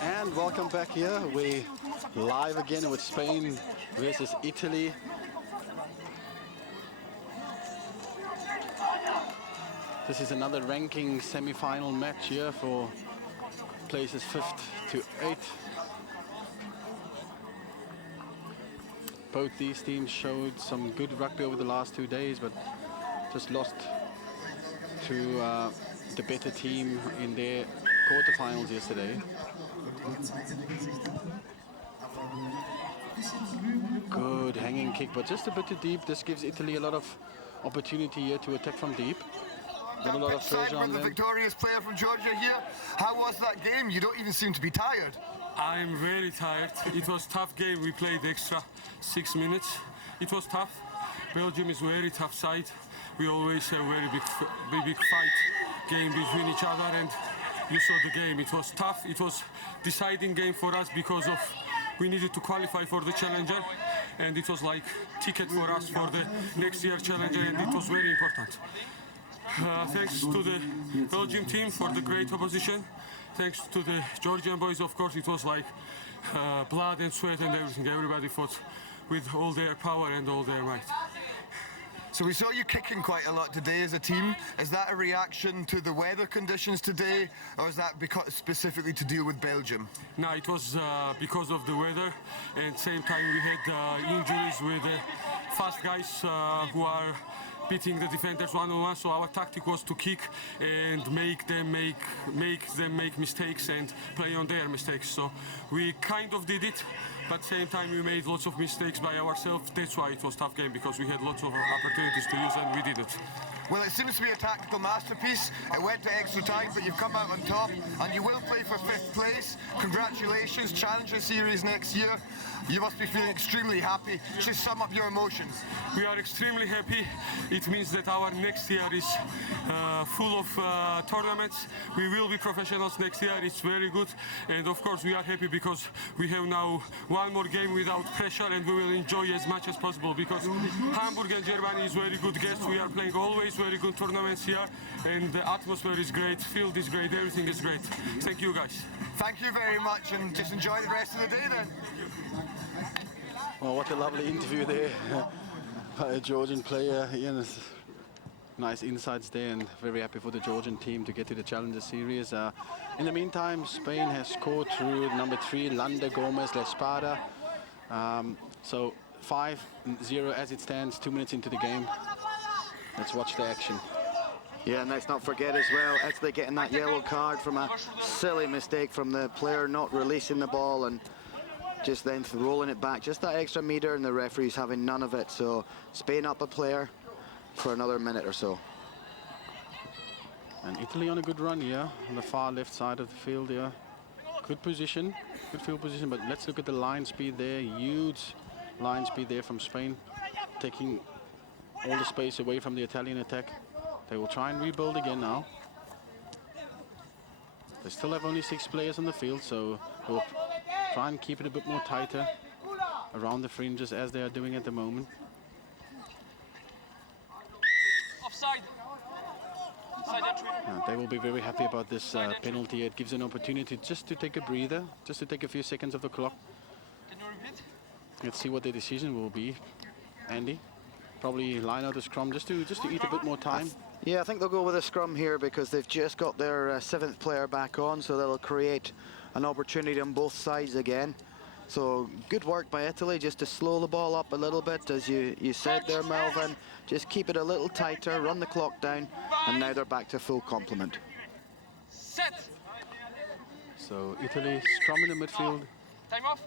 And welcome back here. We're live again with Spain versus Italy. This is another ranking semi-final match here for places 5th to 8th. Both these teams showed some good rugby over the last 2 days, but just lost to the better team in their quarterfinals yesterday. Good hanging kick, but just a bit too deep. This gives Italy a lot of opportunity here to attack from deep. Got a lot of pressure on them. The victorious player from Georgia here. How was that game? You don't even seem to be tired. I'm very tired. It was a tough game. We played extra 6 minutes. It was tough. Belgium is a very tough side. We always have a very big fight game between each other, and you saw the game. It was tough. It was deciding game for us because of we needed to qualify for the challenger, and it was like ticket for us for the next year challenger, and it was very important. Thanks to the Belgium team for the great opposition. Thanks to the Georgian boys, of course, it was like blood and sweat and everything. Everybody fought with all their power and all their might. So we saw you kicking quite a lot today as a team. Is that a reaction to the weather conditions today, or is that because specifically to deal with Belgium? No, it was because of the weather, and same time we had injuries with fast guys who are beating the defenders one-on-one. So our tactic was to kick and make them make mistakes and play on their mistakes. So we kind of did it, but same time we made lots of mistakes by ourselves. That's why it was a tough game, because we had lots of opportunities to use and we did it. Well, it seems to be a tactical masterpiece. It went to extra time, but you've come out on top, and you will play for 5th place. Congratulations, Challenger Series next year. You must be feeling extremely happy. Just sum up your emotions. We are extremely happy. It means that our next year is full of tournaments. We will be professionals next year. It's very good. And of course, we are happy because we have now one more game without pressure, and we will enjoy as much as possible, because Hamburg and Germany is very good guests. We are playing always very good tournaments here, and the atmosphere is great, field is great, everything is great. Thank you, guys. Thank you very much, and just enjoy the rest of the day then. Well, what a lovely interview there by a Georgian player. Ian, nice insights there, and very happy for the Georgian team to get to the Challenger Series. In the meantime, Spain has scored through number 3, Landa Gomez La Espada. So 5-0 as it stands, 2 minutes into the game. Let's watch the action. Yeah, and let's not forget as well, Italy getting that yellow card from a silly mistake from the player not releasing the ball and just then rolling it back just that extra meter, and the referee's having none of it. So Spain up a player for another minute or so. And Italy on a good run here on the far left side of the field here. Good position, good field position, but let's look at the line speed there. Huge line speed there from Spain, taking all the space away from the Italian attack. They will try and rebuild again now. They still have only 6 players on the field, so we'll try and keep it a bit more tighter around the fringes as they are doing at the moment. Offside. They will be very happy about this penalty. It gives an opportunity just to take a breather, just to take a few seconds of the clock. Can you repeat? Let's see what the decision will be. Andy, probably line out the scrum just to eat a bit more time. Yeah, I think they'll go with a scrum here because they've just got their 7th player back on, so they'll create an opportunity on both sides again. So good work by Italy just to slow the ball up a little bit, as you said there, Melvin. Just keep it a little tighter, run the clock down, and now they're back to full complement. Set. So Italy scrum in the midfield. Time off.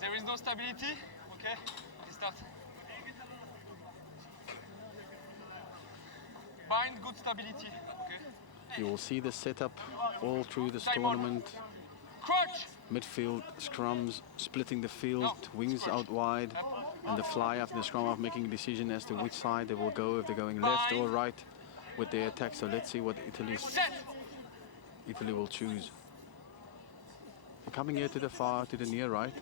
There is no stability. Okay. Start. Bind good stability. Okay. You will see the setup all through this tournament. Crouch. Midfield scrums, splitting the field, wings out wide, and the fly after the scrum off making a decision as to which side they will go, if they're going left or right with their attack. So let's see what Italy's Italy will choose. Coming here to the near right.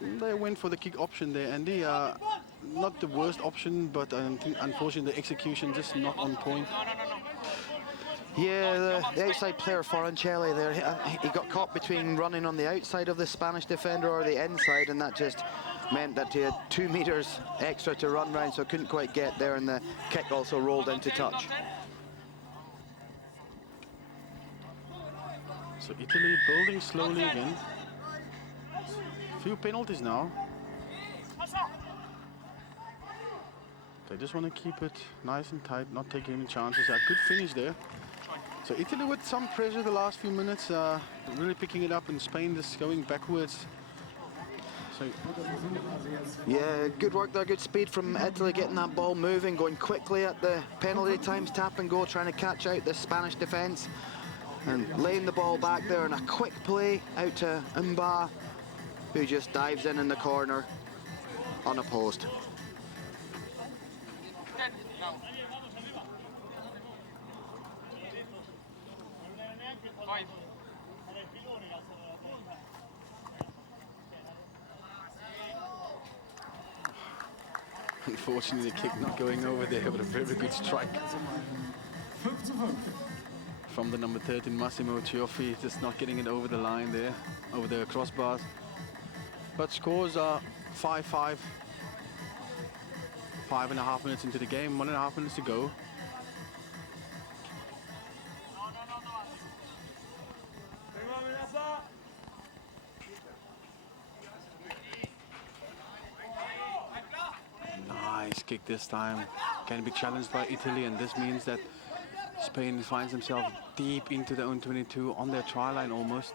They went for the kick option there, Andy. Not the worst option, but I think unfortunately the execution just not on point. Yeah, the outside player Foroncelli there, he got caught between running on the outside of the Spanish defender or the inside, and that just meant that he had 2 meters extra to run round, so couldn't quite get there, and the kick also rolled into touch. So Italy building slowly again. Few penalties now. They just want to keep it nice and tight, not taking any chances. A good finish there. So Italy with some pressure the last few minutes, really picking it up, and Spain just going backwards. So yeah, good work there, good speed from Italy, getting that ball moving, going quickly at the penalty times, tap and go, trying to catch out the Spanish defence, and laying the ball back there in a quick play out to Mba, who just dives in the corner unopposed. Unfortunately, the kick not going over there, but a very good strike from the number 13, Massimo Cioffi, just not getting it over the line there, over the crossbars. But scores are 5-5. 5.5 minutes into the game, 1.5 minutes to go. Nice kick this time. Can be challenged by Italy, and this means that Spain finds themselves deep into their own 22 on their try line almost.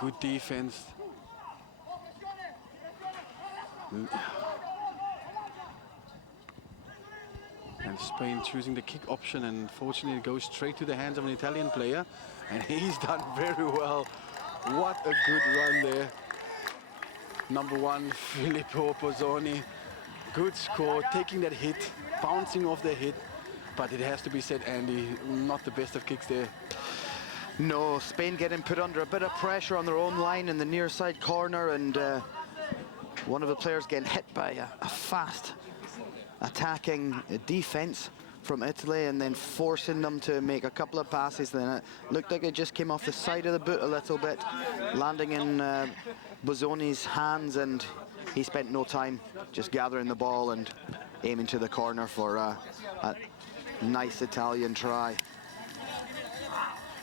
Good defense. And Spain choosing the kick option, and unfortunately it goes straight to the hands of an Italian player, and he's done very well. What a good run there. Number 1, Filippo Pozzoni. Good score, taking that hit, bouncing off the hit. But it has to be said, Andy, not the best of kicks there. No, Spain getting put under a bit of pressure on their own line in the near side corner, and one of the players getting hit by a fast attacking defense from Italy, and then forcing them to make a couple of passes. Then it looked like it just came off the side of the boot a little bit, landing in Bozzoni's hands, and he spent no time just gathering the ball and aiming to the corner for a nice Italian try.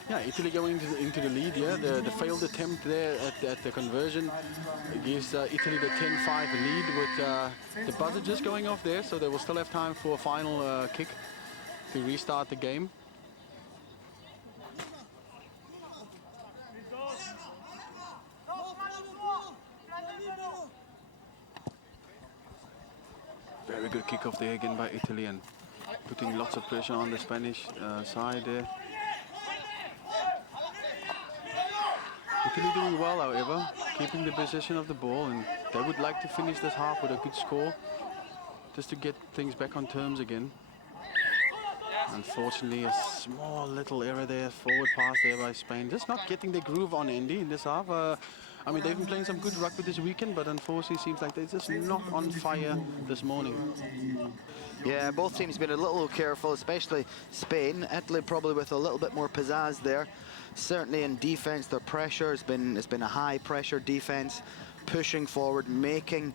Yeah, Italy going into the lead, yeah. The failed attempt there at the conversion gives Italy the 10-5 lead with the buzzer just going off there, so they will still have time for a final kick to restart the game. Very good kick-off there again by Italy, and putting lots of pressure on the Spanish side there. Italy doing well, however, keeping the possession of the ball, and they would like to finish this half with a good score, just to get things back on terms again. Unfortunately, a small little error there, forward pass there by Spain, just not getting the groove on, Andy, in this half. I mean, they've been playing some good rugby this weekend, but unfortunately seems like they're just not on fire this morning. Yeah, both teams been a little careful, especially Spain. Italy probably with a little bit more pizzazz there. Certainly in defense, their pressure has been a high pressure defense, pushing forward, making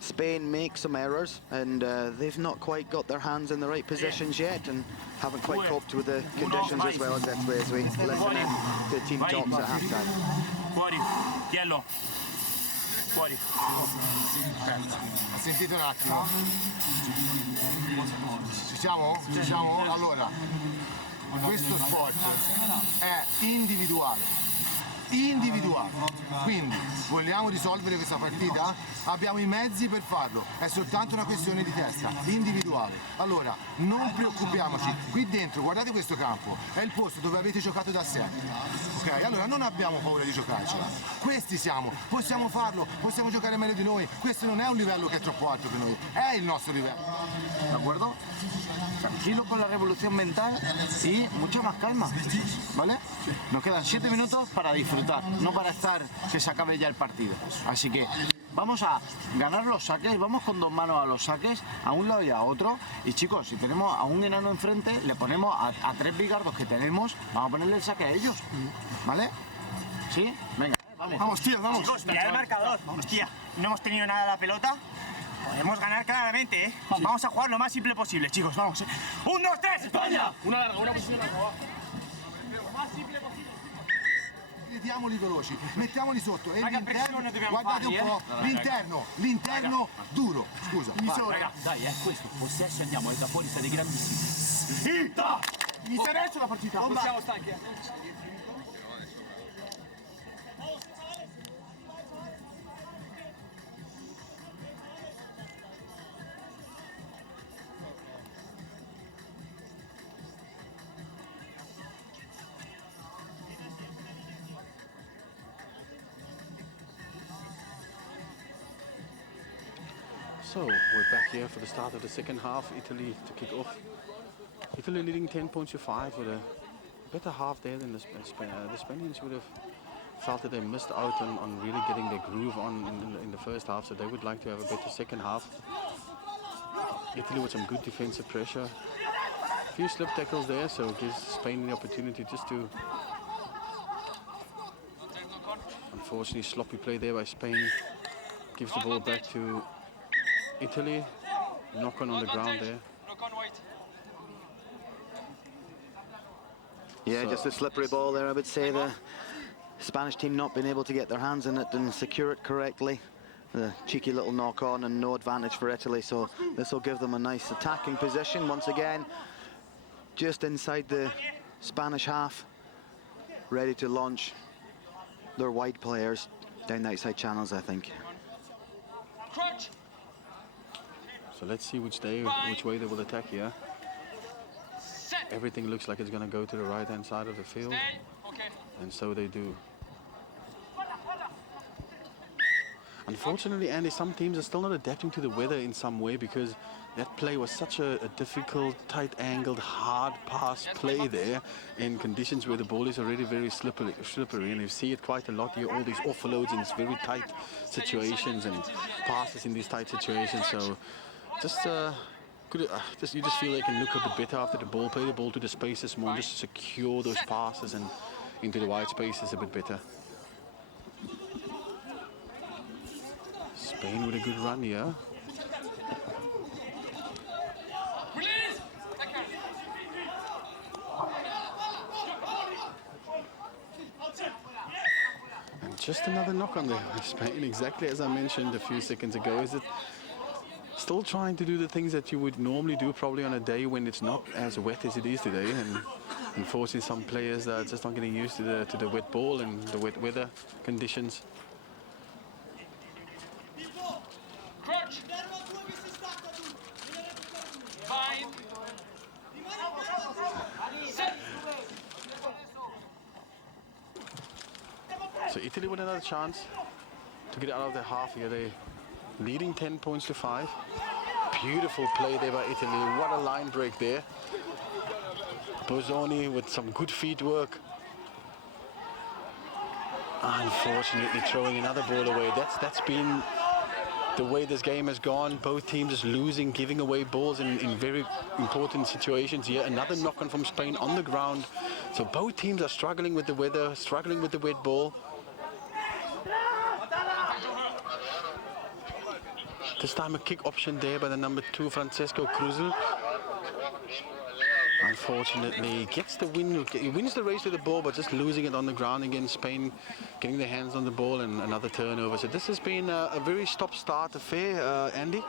Spain make some errors, and they've not quite got their hands in the right positions yet, and haven't quite coped with the conditions as well as Italy, as we listen in to team talks at halftime. Fuori, yellow. Fuori. Sentite un attimo. Ci siamo? Ci siamo? Allora, questo sport è individuale. Individuale. Quindi, vogliamo risolvere questa partita? Abbiamo i mezzi per farlo, è soltanto una questione di testa, individuale. Allora, non preoccupiamoci, qui dentro, guardate questo campo, è il posto dove avete giocato da sempre. Ok? Allora non abbiamo paura di giocarcela. Questi siamo, possiamo farlo, possiamo giocare meglio di noi. Questo non è un livello che è troppo alto per noi, è il nostro livello. ¿De acuerdo? Tranquilo con la revolución mental y mucha más calma, ¿vale? Nos quedan 7 minutos para disfrutar, no para estar que se acabe ya el partido. Así que vamos a ganar los saques, vamos con 2 manos a los saques, a un lado y a otro. Y chicos, si tenemos a un enano enfrente, le ponemos a 3 bigardos que tenemos, vamos a ponerle el saque a ellos, ¿vale? ¿Sí? Venga, vamos. Vamos, tío, vamos. Chicos, mirad el marcador. Hostia, no hemos tenido nada la pelota. Podemos ganar claramente, ¿eh? Vamos a jugar lo más simple posible, chicos, vamos. 1, 2, 3, España. Una larga, una posición larga, va. Lo más simple posible. Vediamoli veloci, mettiamoli sotto e Raga, l'interno, pressione dobbiamo guardate farli, un po', l'interno duro, scusa. Raga, Dai, è questo, possesso andiamo, da fuori siete grandissimi. Inizia adesso la partita. Non siamo stanchi, So we're back here for the start of the second half. Italy to kick off. Italy leading 10 points to 5 with a better half there than the Spaniards would have felt that they missed out on really getting their groove on in the first half. So they would like to have a better second half. Italy with some good defensive pressure. A few slip tackles there, so it gives Spain the opportunity just to. Unfortunately, sloppy play there by Spain. Gives the ball back to Italy, knock on the ground there. Yeah, So- just a slippery ball there, I would say. The Spanish team not being able to get their hands on it and secure it correctly. The cheeky little knock on and no advantage for Italy, so this will give them a nice attacking position once again. Just inside the Spanish half, ready to launch their wide players down the outside channels, I think. Crunch. So let's see which way they will attack here. Set. Everything looks like it's going to go to the right-hand side of the field, Stay. Okay. and so they do. Unfortunately, Andy, some teams are still not adapting to the weather in some way, because that play was such a difficult, tight-angled, hard pass play there in conditions where the ball is already very slippery, and you see it quite a lot here, all these offloads in these very tight situations and passes in these tight situations. So you just feel they can look a bit better after the ball, play the ball to the spaces more, and just secure those passes and into the wide spaces a bit better. Spain with a good run here. Release. Tackle. And just another knock on the Spain, exactly as I mentioned a few seconds ago. Is it still trying to do the things that you would normally do probably on a day when it's not as wet as it is today, and unfortunately some players are just not getting used to the wet ball and the wet weather conditions. Crunch. Bind. Set. So Italy with another chance to get out of the half here. They're leading 10 points to 5. Beautiful play there by Italy. What a line break there. Bozzoni with some good feet work. Unfortunately throwing another ball away. That's been the way this game has gone. Both teams just losing, giving away balls in very important situations here. Another knock-on from Spain on the ground. So both teams are struggling with the weather, struggling with the wet ball. This time a kick option there by the number 2, Francesco Krusel. Unfortunately, he gets the win. He wins the race with the ball, but just losing it on the ground again. Spain getting their hands on the ball and another turnover. So this has been a very stop-start affair, Andy.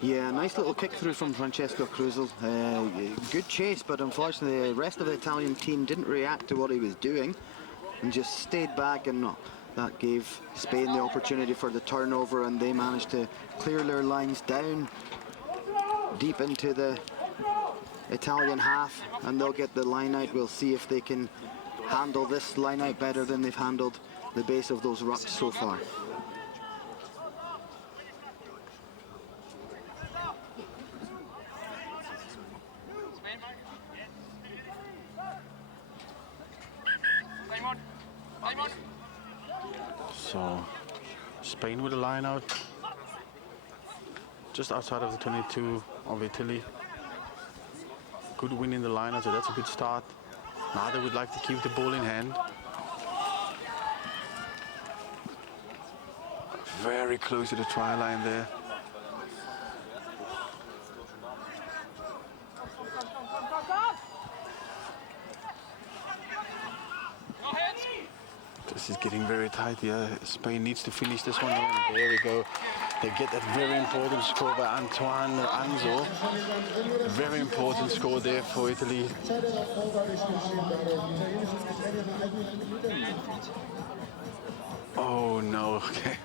Yeah, nice little kick through from Francesco Krusel. Good chase, but unfortunately the rest of the Italian team didn't react to what he was doing. and just stayed back, and that gave Spain the opportunity for the turnover, and they managed to clear their lines down deep into the Italian half, and they'll get the line out. We'll see if they can handle this line out better than they've handled the base of those rucks so far. So Spain with a line out just outside of the 22 of Italy. Good win in the line out, so that's a good start. Now they would like to keep the ball in hand. Very close to the try line there. This is getting very tight here. Spain needs to finish this one. And there we go. They get that very important score by Antoine Anzo. Very important score there for Italy. Oh no, okay.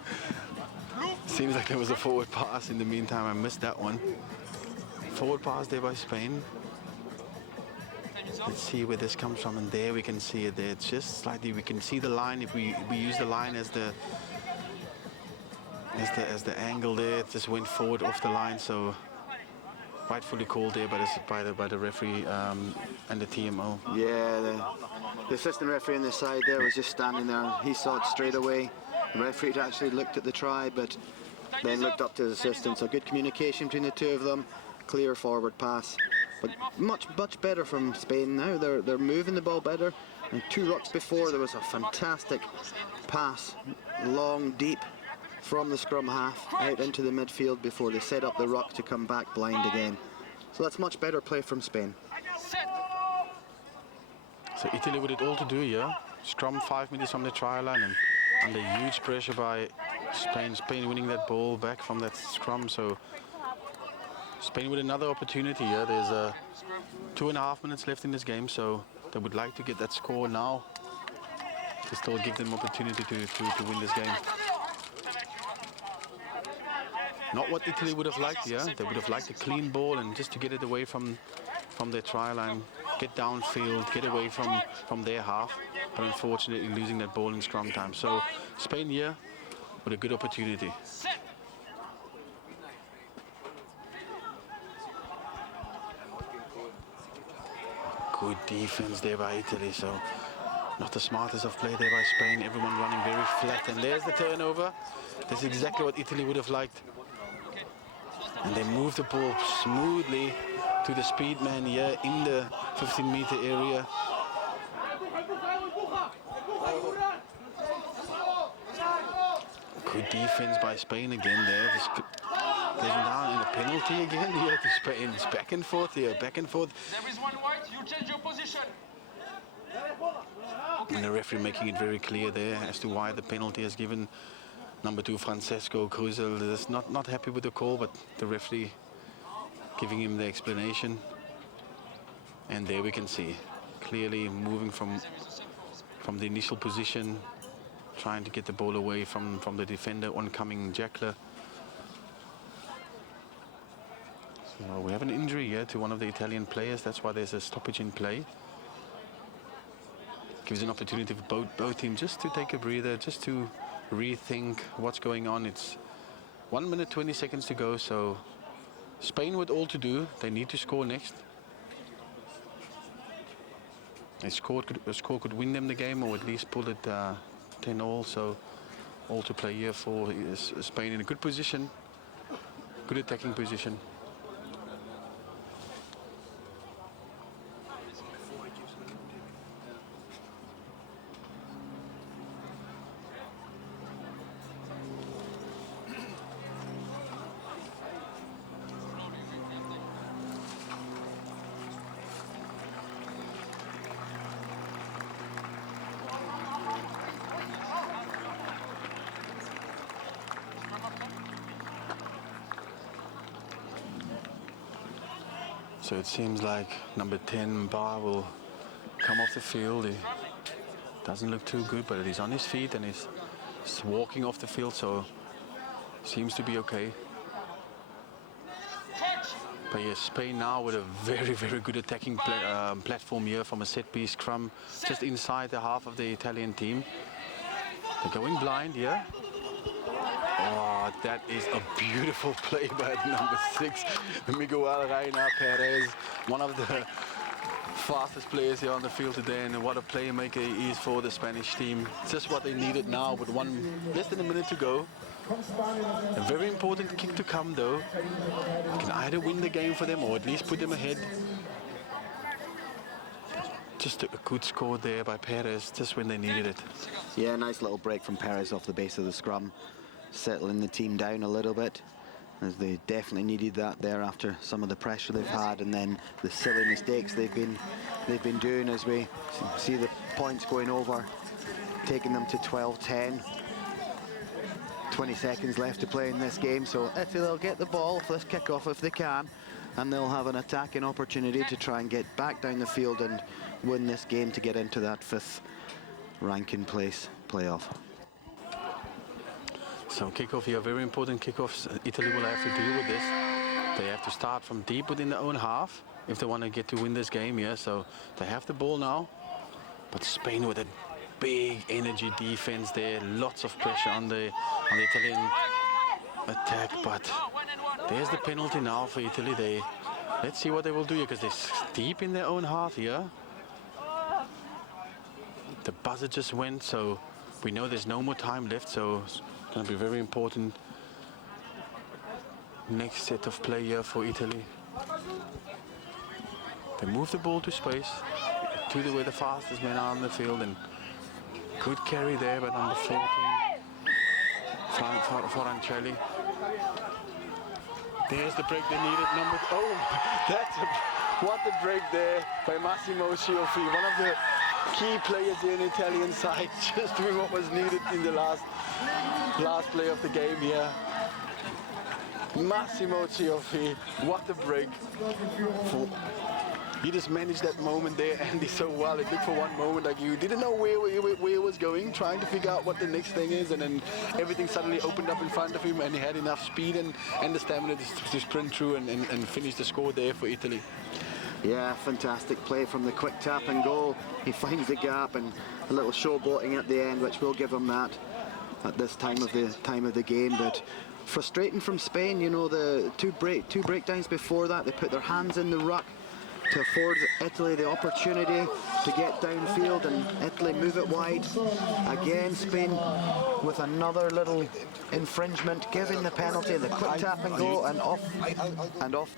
Seems like there was a forward pass in the meantime. I missed that one. Forward pass there by Spain. Let's see where this comes from, and there we can see it there. It's just slightly, we can see the line. If we use the line as the angle there, it just went forward off the line, so rightfully called there by the referee and the TMO. Yeah, the assistant referee on the side there was just standing there. He saw it straight away. The referee had actually looked at the try, but then looked up to his assistant. So good communication between the two of them. Clear forward pass. But much better from Spain now. They're moving the ball better. And 2 rucks before, there was a fantastic pass, long, deep, from the scrum half out into the midfield before they set up the ruck to come back blind again. So that's much better play from Spain. So Italy with it all to do here. Scrum 5 meters from the try line and under huge pressure by Spain. Spain winning that ball back from that scrum. So Spain with another opportunity here. There's 2.5 minutes left in this game, so they would like to get that score now to still give them opportunity to win this game. Not what Italy would have liked, yeah. They would have liked a clean ball and just to get it away from their try line, get downfield, get away from their half. But unfortunately losing that ball in scrum time. So Spain here with a good opportunity. Good defense there by Italy, so not the smartest of play there by Spain. Everyone running very flat, and there's the turnover. That's exactly what Italy would have liked. And they move the ball smoothly to the speed man here in the 15-meter area. Good defense by Spain again there. Just getting down in a penalty again here to Spain. It's back and forth here, back and forth. There is one white, you change your position. And the referee making it very clear there as to why the penalty is given. Number 2, Francesco Cruzel, is not happy with the call, but the referee giving him the explanation. And there we can see, clearly moving from the initial position, trying to get the ball away from the defender, oncoming Jackler. So we have an injury here to one of the Italian players. That's why there's a stoppage in play. Gives an opportunity for both teams just to take a breather, just to rethink what's going on. It's 1 minute 20 seconds to go, so Spain with all to do. They need to score next. A score could win them the game, or at least pull it 10-all. So all to play here for Spain in a good position, good attacking position. So it seems like number 10, Bar, will come off the field. Doesn't look too good, but he's on his feet and he's walking off the field, so seems to be okay. But yes, Spain now with a very, very good attacking platform here from a set-piece scrum just inside the half of the Italian team. They're going blind here. Oh, that is a beautiful play by number 6, Miguel Reina Perez, one of the fastest players here on the field today, and what a playmaker he is for the Spanish team. Just what they needed now with less than a minute to go. A very important kick to come though. You can either win the game for them or at least put them ahead. Just a good score there by Perez, just when they needed it. Yeah, nice little break from Perez off the base of the scrum, settling the team down a little bit, as they definitely needed that there after some of the pressure they've had and then the silly mistakes they've been doing, as we see the points going over, taking them to 12-10. 20 seconds left to play in this game, so Italy will get the ball for this kickoff if they can, and they'll have an attacking opportunity to try and get back down the field and win this game to get into that 5th ranking place playoff. So kickoff here, very important kickoffs. Italy will have to deal with this. They have to start from deep within their own half if they want to get to win this game here. So they have the ball now, but Spain with a big energy defense there, lots of pressure on the Italian attack, but there's the penalty now for Italy. Let's see what they will do here, because they're deep in their own half here. The buzzer just went, so we know there's no more time left, so it's going to be very important next set of play here for Italy. They move the ball to space, to where the fastest men are on the field, and good carry there by number 14, Forancelli. There's the break they needed. What a break there by Massimo Cioffi, one of the key players here in the Italian side, just doing what was needed in the last play of the game here. Massimo Cioffi, what a break. He just managed that moment there, Andy, so well. It looked for one moment like you didn't know where it was going, trying to figure out what the next thing is, and then everything suddenly opened up in front of him, and he had enough speed and the stamina to sprint through and finish the score there for Italy. Yeah, fantastic play from the quick tap and goal. He finds the gap and a little showboating at the end, which will give him that at this time of the game. But frustrating from Spain, you know, the two breakdowns before that, they put their hands in the ruck to afford Italy the opportunity to get downfield, and Italy move it wide. Again, Spain with another little infringement, giving the penalty, the quick tap and go, and off